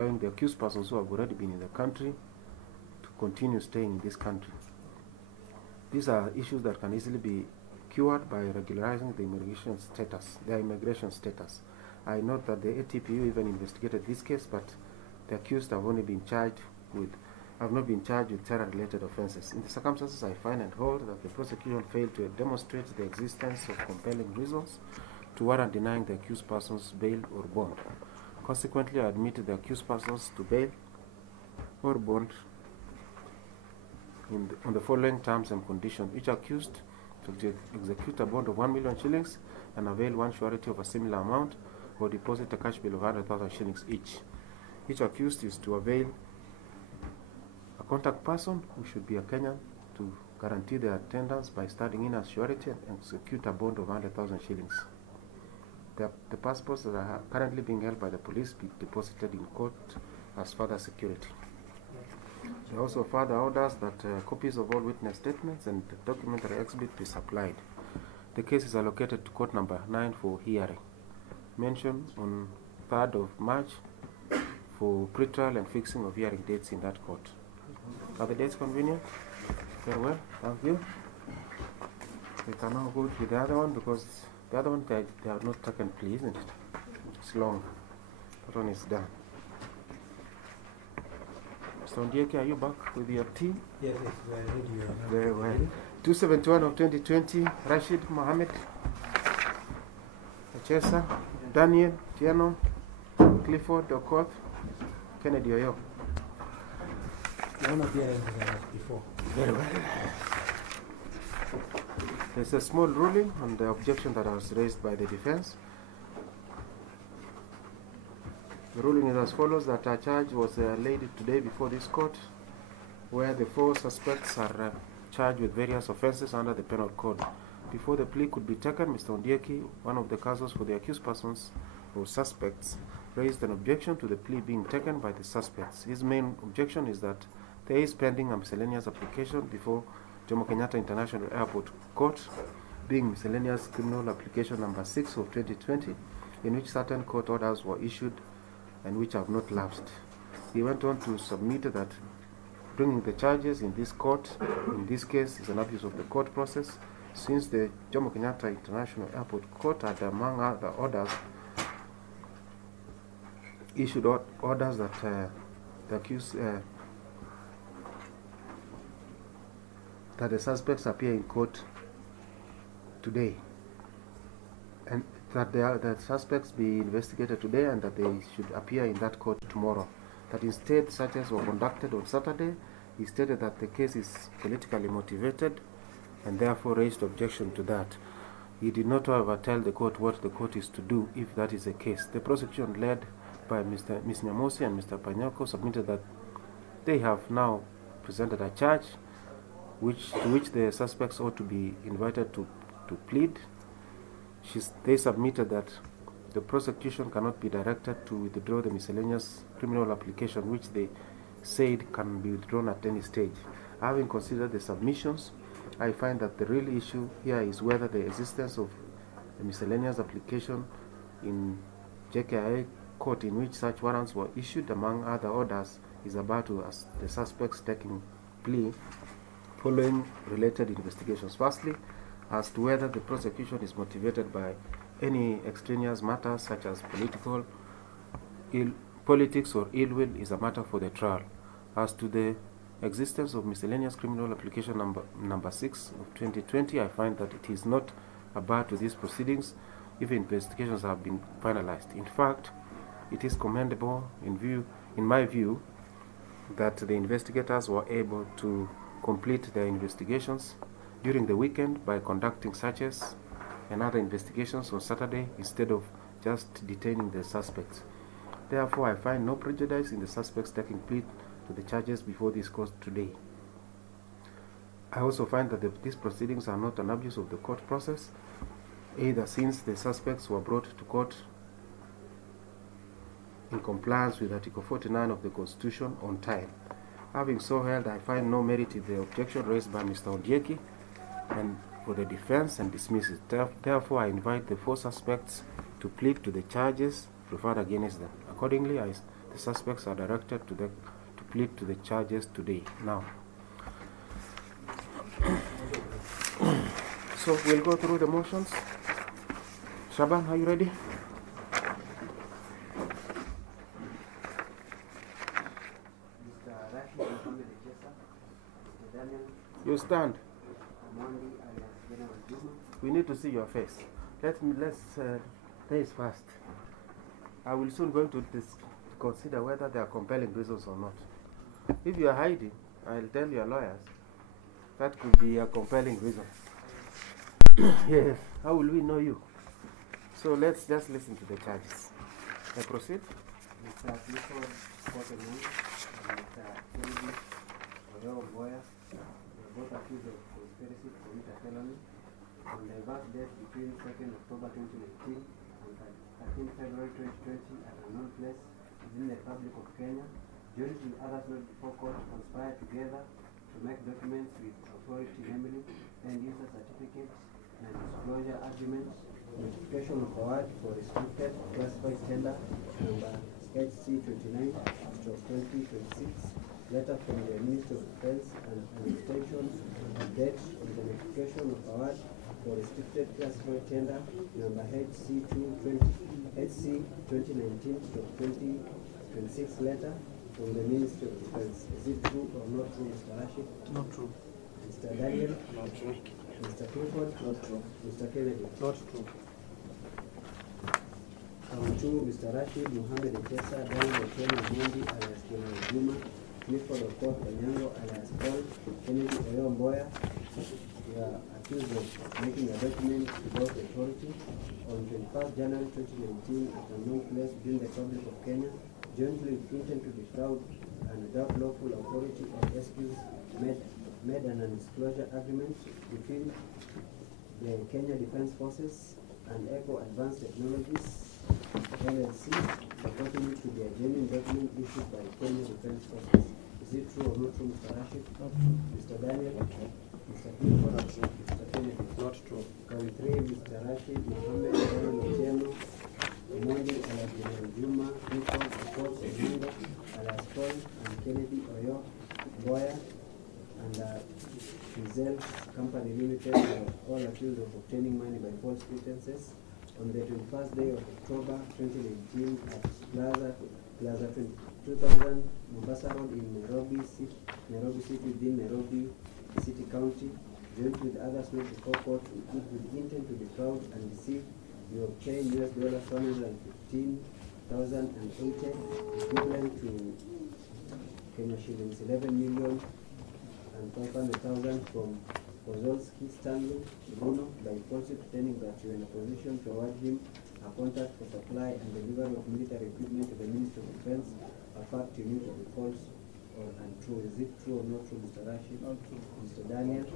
allowing the accused persons who have already been in the country to continue staying in this country. These are issues that can easily be cured by regularizing the their immigration status. I note that the ATPU even investigated this case, but the accused have only been charged with have not been charged with terror-related offenses. In the circumstances, I find and hold that the prosecution failed to demonstrate the existence of compelling reasons to warrant denying the accused persons bail or bond. Consequently, I admit the accused persons to bail or bond on the following terms and conditions. Each accused to execute a bond of 1 million shillings and avail one surety of a similar amount or deposit a cash bill of 100,000 shillings each. Each accused is to avail a contact person who should be a Kenyan to guarantee their attendance by standing in as surety and execute a bond of 100,000 shillings. The passports that are currently being held by the police be deposited in court as further security. There are also further orders that copies of all witness statements and documentary exhibits be supplied. The case is allocated to court number 9 for hearing. Mentioned on 3rd of March for pre-trial and fixing of hearing dates in that court. Are the dates convenient? Very well, thank you. We can now go to the other one because the other one they have not taken plea, isn't it? It's long. That one is done. Mr. Ondieki, are you back with your team? Yes, very well. 271 of 2020, Rashid Echesa, Daniel Tiano, Clifford Okoth, Kennedy Oyo. Before. Very well. There's a small ruling on the objection that was raised by the defense. The ruling is as follows: that a charge was laid today before this court, where the 4 suspects are charged with various offenses under the penal code. Before the plea could be taken, Mr. Ondieki, one of the counsels for the accused persons or suspects, raised an objection to the plea being taken by the suspects. His main objection is that there is pending a miscellaneous application before Jomo Kenyatta International Airport Court, being miscellaneous criminal application number 6 of 2020, in which certain court orders were issued and which have not lapsed. He went on to submit that bringing the charges in this court, in this case, is an abuse of the court process, since the Jomo Kenyatta International Airport Court had, among other orders, issued orders that the accused that the suspects appear in court today, and that the suspects be investigated today, and that they should appear in that court tomorrow. That instead searches were conducted on Saturday. He stated that the case is politically motivated and therefore raised objection to that. He did not, however, tell the court what the court is to do if that is the case. The prosecution, led by Ms. Nyamosi and Mr. Panyako, submitted that they have now presented a charge to which the suspects ought to be invited to plead. They submitted that the prosecution cannot be directed to withdraw the miscellaneous criminal application, which they said can be withdrawn at any stage. Having considered the submissions, I find that the real issue here is whether the existence of a miscellaneous application in JKIA court in which such warrants were issued, among other orders, is about to the suspects taking plea following related investigations. Firstly, as to whether the prosecution is motivated by any extraneous matters such as politics or ill will is a matter for the trial. As to the existence of miscellaneous criminal application number 6 of 2020, I find that it is not a bar to these proceedings if investigations have been finalized. In fact, it is commendable in my view, that the investigators were able to complete their investigations during the weekend by conducting searches and other investigations on Saturday instead of just detaining the suspects. Therefore, I find no prejudice in the suspects taking plea to the charges before this court today. I also find that these proceedings are not an abuse of the court process, either since the suspects were brought to court in compliance with Article 49 of the Constitution on time. Having so held, I find no merit in the objection raised by Mr. Ondieki and for the defense and dismiss it. Therefore, I invite the 4 suspects to plead to the charges preferred against them. Accordingly, the the suspects are directed to plead to the charges today. Now, so we'll go through the motions. Shaban, are you ready? Mr. Rashid Echesa, Mr. Daniel You stand. Mondi, alias General Juma. We need to see your face. Let's days fast. I will soon going to consider whether there are compelling reasons or not. If you are hiding, I'll tell your lawyers that could be a compelling reason. Yes. How will we know you? So let's just listen to the charges. I proceed. Mr. Clifford Portman and Mr. Kennedy Boya were both accused of conspiracy to commit a felony on diverse dates between 2nd October 2019 and 13th February 2020 at a known place within the Republic of Kenya. Joint with others not before court conspired together to make documents with authority, namely end-user certificates and disclosure agreements, notification of award for restricted classified tender number HC29/2026, letter from the Minister of Defense and an extension of date on the notification of award for restricted classified tender number HC2019/2026, letter from the Ministry of Defense. Is it true or not true, Mr. Rashid? Not true. Mr. Daniel? Not true. Mr. Clifford? Not true. Mr. Kennedy? Not true. Count 2, Mr. Rashid Mohammed Echesa, Daniel Otieno Mondi alias General Juma, Clifford Okoth Onyango alias Paul, Kennedy Oyomboya, were accused of making a document without authority on 21st January 2019 at a known place within the Republic of Kenya, jointly with intent to defraud and without lawful authority or excuse made an undisclosure agreement between the Kenya Defence Forces and Eco Advanced Technologies LLC, purporting to be a genuine document issued by Kenya Defence Forces. Is it true or not true, Mr. Rashid? Not true. Mr. Daniel? Not true. Mr. Clifford? Not true. Mr. Kennedy? Not true. Count 3, Mr. Rashid Mohammed Daniel Otieno Mondi alias General Juma, Clifford Okoth Onyango alias Paul, and Kennedy Oyo Boya and Results Company Limited were all accused of obtaining money by false pretenses on the 21st day of October 2019 at Plaza 2000 Mombasa Road in Nairobi City within Nairobi City County, joint with others not before court with intent to defraud and deceive. You obtain $115,080, equivalent to Kenya shillings 11,500,000 from Kozolski Stanley Bruno by falsely pretending that you are in a position to award him a contract for supply and delivery of military equipment to the Ministry of Defense, a fact you knew to be false or untrue. Is it true or not true, Mr. Rashid? Not true. Mr. Daniel?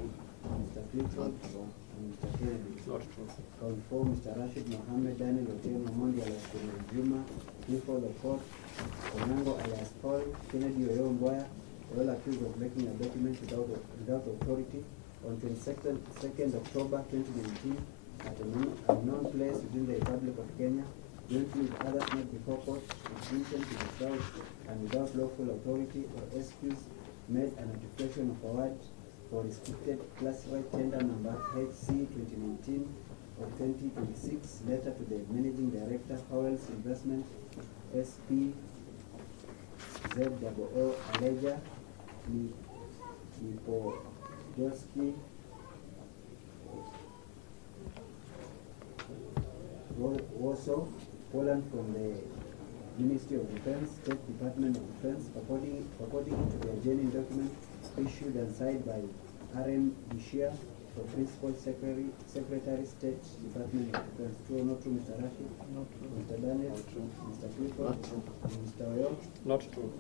Mr. Clifford? And Mr. Kennedy? Not true. Count 4, Mr. Rashid Mohammed Daniel Otieno Mondi alias General Juma, Clifford Okoth Onyango alias Paul, Kennedy Oyomboya, all accused of making a document without authority on 22nd October 2019 at a known place within the Republic of Kenya, jointly with others not before court, with intent to defraud and without lawful authority or excuse made a notification of award for restricted classified tender number HC2019 of 2026, letter to the Managing Director, Howell's Investment, SP ZOO Aleja Lipojoski Warsaw, Poland, from the Ministry of Defense, State Department of Defense, purporting to be a genuine document issued and signed by R.M. Bishia, the Principal Secretary, State Department of Defense. True or not true, Mr. Rashid? Not true. Mr. Daniel? Not true. Mr. Clifford? Not true. And Mr. Oyo? Not true.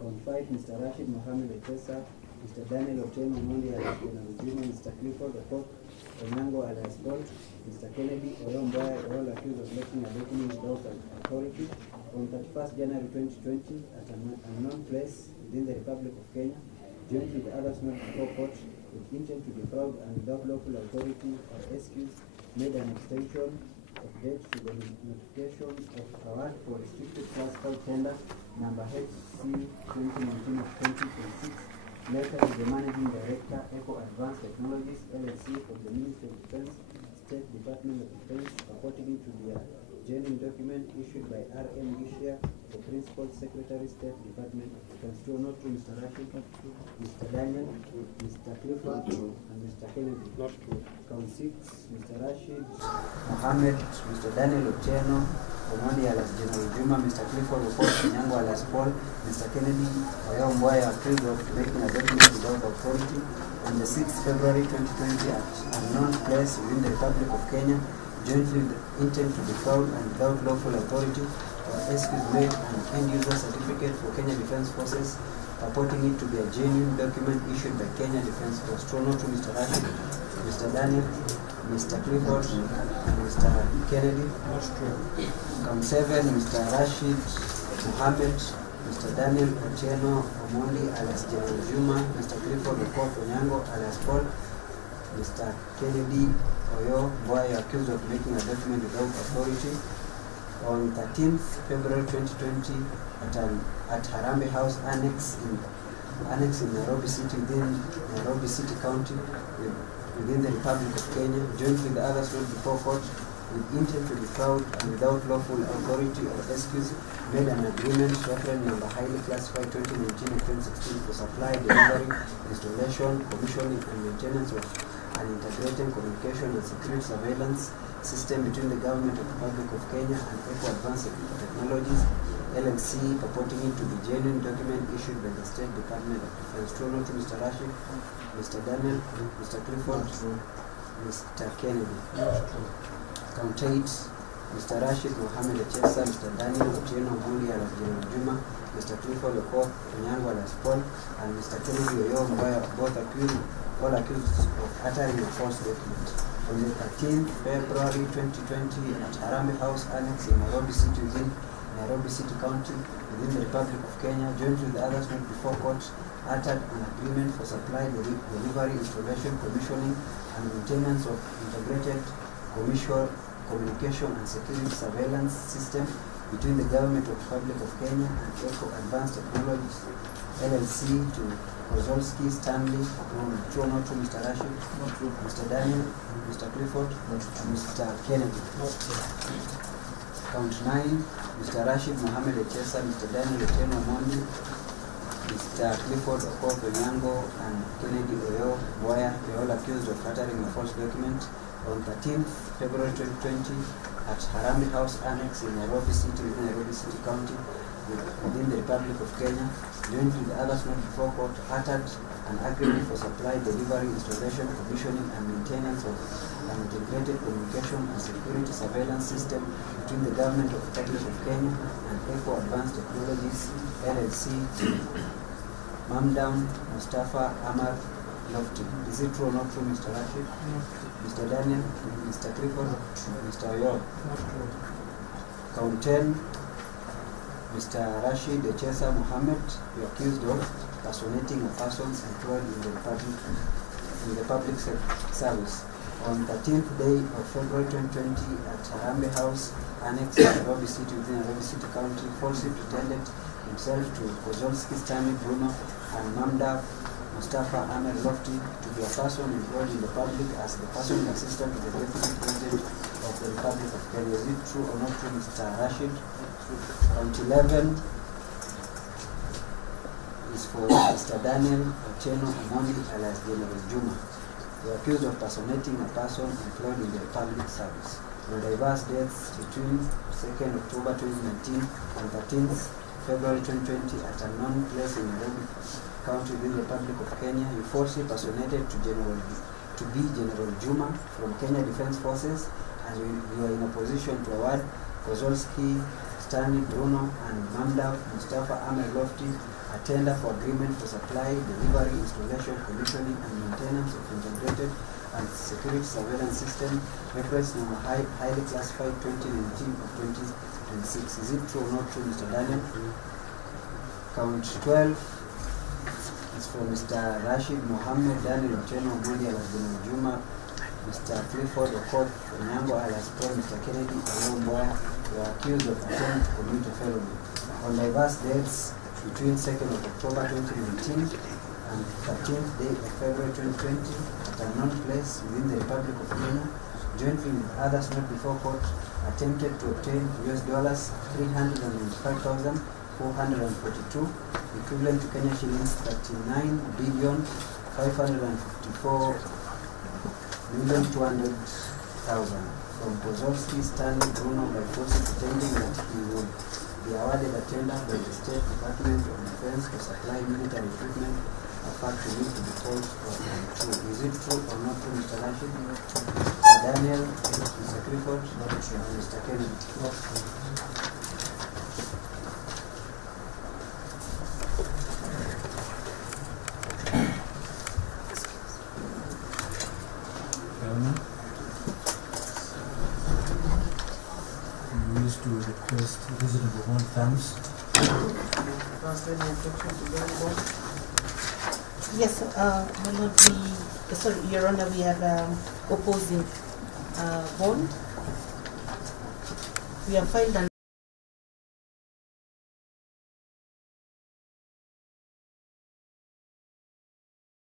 Count 5, Mr. Rashid Mohammed Echesa, Mr. Daniel Otieno Mondi alias General Juma, Mr. Clifford Okoth Onyango alias Paul, Mr. Kennedy Oyomboya, all accused of making a document without authority on 31st January 2020 at an unknown place within the Republic of Kenya, joint with others not before court, with intent to defraud and without local authority or excuse, made an extension of date to the notification of award for restricted classified tender number HC 2019-2026, letter to the Managing Director, Eco Advanced Technologies, LLC, from the Ministry of Defense, State Department of Defense, purporting to be a genuine document issued by R.M. Gishia, the Principal Secretary, State Department of Defense. To note to Mr. Rashid, Mr. Daniel, Mr. Clifford, and Mr. Kennedy. Not true. Count 6, Mr. Rashid Mohammed, Mr. Daniel Ocheno, Omoni alias General Juma, Mr. Clifford Nyango alias Paul, Mr. Kennedy Oyo Mbwaya, accused of making a document without authority on the 6th February 2020 at a unknown place within the Republic of Kenya, jointly with intent to defraud and without lawful authority, or excuse made an end-user certificate for Kenya Defence Forces, purporting it to be a genuine document issued by Kenya Defence Force. To note to Mr. Rashid, Mr. Daniel, Mr. Clifford, and Mr. Kennedy. Count 7, Mr. Rashid Mohammed, Mr. Daniel Ocheno Omondi alias General Juma, Mr. Clifford Onyango alias Paul, Mr. Kennedy Oyo Mbwaya, accused of making a document without authority on 13th February 2020 at Harambee House Annex in Nairobi City, within Nairobi City County, within the Republic of Kenya, jointly with the others not before court, with intent to defraud and without lawful authority or excuse, made an agreement, reference number highly classified 2019 and 2016, for supply, delivery, installation, commissioning, and maintenance of an integrated communication and security surveillance system between the government of the Republic of Kenya and Eco Advanced Technologies, LLC, purporting it to be genuine document issued by the State Department of Defense. To note to Mr. Rashid, Mr. Daniel, Mr. Clifford, Mr. Kennedy. Count 8, Mr. Rashid Mohammed Echesa, Mr. Daniel Ocheno Muli alias General Juma, Mr. Clifford Onyango alias Paul, and Mr. Kennedy Oyo Mbwaya, both all accused of uttering a false document. On the 13th February 2020 at Harambee House Annex in Nairobi City, within Nairobi City County, within the Republic of Kenya, jointly with others not before court, uttered an agreement for supply, delivery, installation, commissioning, and maintenance of integrated communication and security surveillance system between the government of the Republic of Kenya and Eco Advanced Technologies, LLC, to Kozolski, Stanley, to Mr. Rashid, Mr. Daniel, Mr. Clifford, and Mr. Kennedy. Count 9, Mr. Rashid Mohammed Echesa, Mr. Daniel Ocheno Mondi, Mr. Clifford Onyango, and Kennedy Oyo Mbwaya, they all accused of uttering a false document on 13th February 2020 at Harambee House Annex in Nairobi City, within Nairobi City County, within the Republic of Kenya, jointly with others not before court, uttered an agreement for supply, delivery, installation, commissioning, and maintenance of an integrated communication and security surveillance system between the government of the Republic of Kenya and Eco Advanced Technologies, LLC, Mamdam Mustafa Amar Lofty. Is it true or not true, Mr. Rashid? Mr. Daniel, Mr. Clifford, Mr. Oyo. Count 10, Mr. Rashid Echesa Mohammed, you accused of personating a person employed in the public service. On 13th day of February 2020 at Harambee House Annex in Nairobi City, within Nairobi City County, falsely pretended himself to Kozolski, Stanley Bruno, and Mamdaf Mustafa Ahmed Lofty to be a person employed in the public as the personal assistant to the Deputy President of the Republic of Kenya. Is it true or not true, Mr. Rashid? Count 11 is for Mr. Daniel Ocheno Omondi alias General Juma. They are accused of personating a person employed in the public service on diverse dates between 2nd October 2019 and 13th February 2020 at a known place in Nairobi County, within the Republic of Kenya. You falsely personated to be General Juma from Kenya Defence Forces, and you are in a position to award Kozolski, Stanley Bruno, and Mamdaf Mustafa Ahmed Lofty a tender for agreement for supply, delivery, installation, commissioning, and maintenance of integrated and security surveillance system, reference number highly classified 2019 of 2026. Is it true or not true, Mr. Daniel? Count 12 is for Mr. Rashid Mohammed Daniel Ocheno Modi alias General Juma, Mr. Clifford Onyango alias Paul, Mr. Kennedy Oyo Mbwaya, were accused of attempt to commit a felony. on diverse dates between 2nd of October 2019 and 13th day of February 2020 at a known place within the Republic of Kenya, jointly with others not before court, attempted to obtain $395,442, equivalent to Kenya shillings 39,554,200,000 from Kozolski Stanley Bruno by force pretending that he would be awarded a tender by the State Department of Defense to supply military equipment, a fact believed to be false or untrue. Is it true or not true, Mr. Rashid? Mr. Daniel, Mr. Clifford, and Mr. Kennedy. To request reasonable bond terms. Yes, my Lord, sorry, Your Honor, we have opposing bond. We have filed an